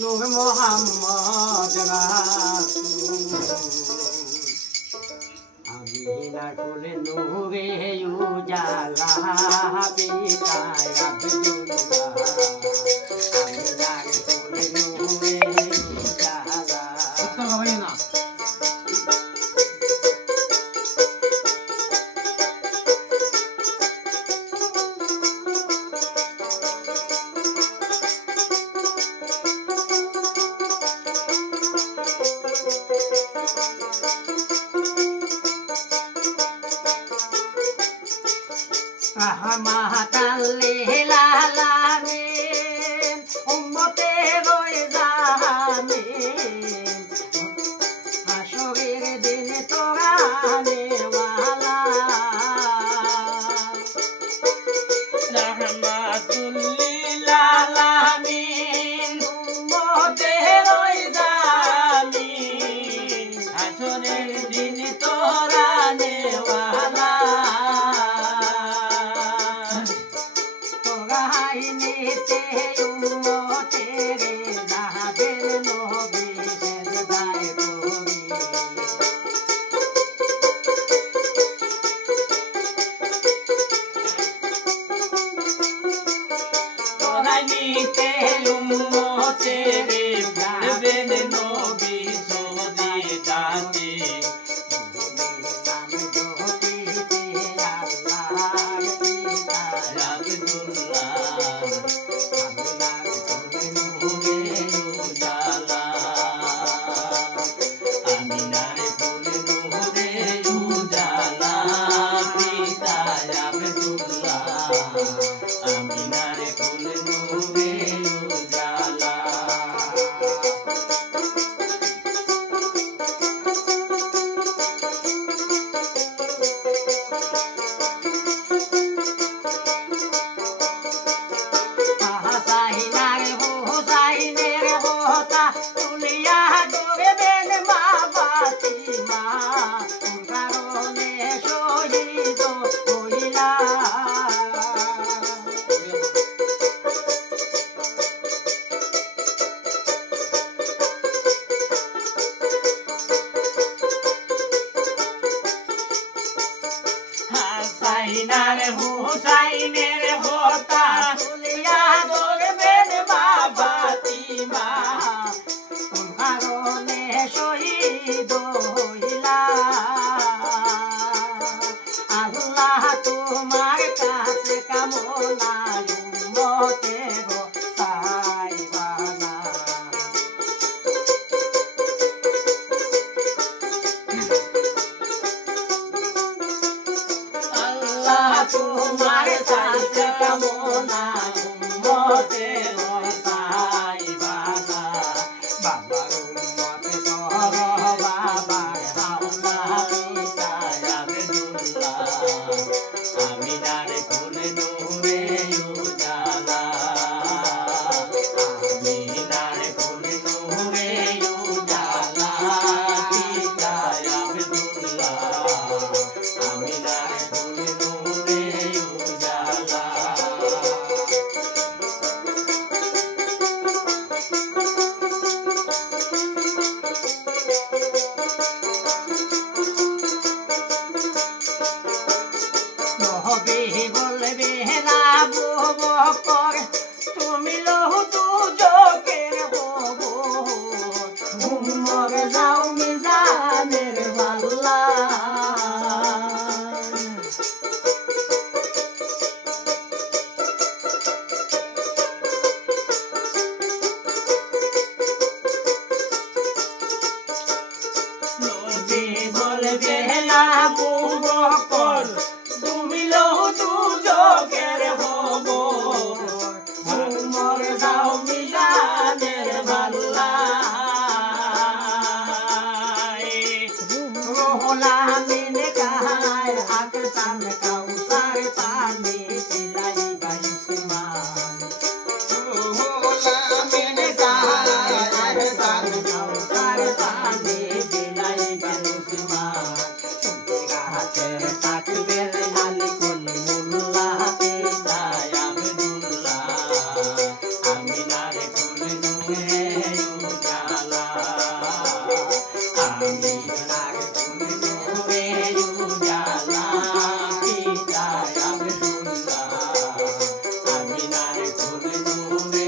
নূর মোহাম্মদ রাসূল আমিনা কোলে নূরে উজালা পিতায় আব্দুল্লাহ আমিনার কোলে নূরে উজালা উত্তর হবে না rahmatan lil alamin ummate roy zamin ashorir din torane wala rahmatul lil alamin ummate roy zamin ashorir din torane wala হুসাইনের হোতা তুলিয়া ধরবেন মা ফাতিমা কোন কারণে শহীদ হইলা আল্লাহ তোমার কাছে কামনা উম্মতের পাইবানা আল্লাহ তোমার কাছে কামনা উম্মতের পাইবানা বাবার উম্মতে কর বাবার হাওলা পিতায় আব্দুল্লাহ আমিনার কোলে নূরে উজালা আমিনার কোলে নূরে উজালা পিতায় আব্দুল্লাহ আমিনার কোলে নূরে উজালা নবী বলবে আবু বকর তুমি লহু দুজকের খবর উমর যাও মিজানের পাল্লা নবী বলবে আবু বকর তুমি লহু দুজকের খবর উমর যাও মিজানের পাল্লা রোহলা মিনে কাহায় আকসান কাউসার পানি পিলাই বাইসমান রোহলা মিনে কাহায় আকসান কাউসার পানি পিলাই বাইসমান হাতে তাকবীর আলী কোন মুল্লা পিতায় আব্দুল্লাহ আমিনার কোন নূরে উজালা আমিনার কোন নূরে উজালা পিতা আব্দুল্লাহ আমিনার কোন নূরে